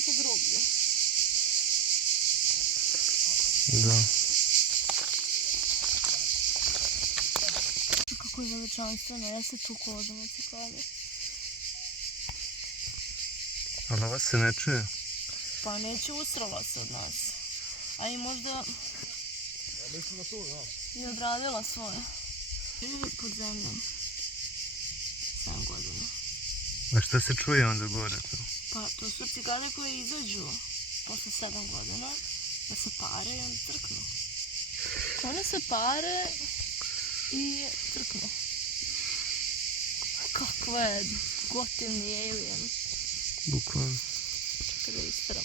neko groblje. Da. Kako je veličanstveno, ja se tu kožemo cikade. Ali ova se ne čuje. Pa neće, usrala se od nas. A i možda... Ja mislim da to, da. I odradila svoje. Živi pod zemljom. 7 godina. A šta se čuje onda gore tu? Pa to su cikade koje izađu posle 7 godina da se pare i onda crknu. One se pare i crknu. Kakva je gotivni alien. Bukvalno. Čekaj da isteram.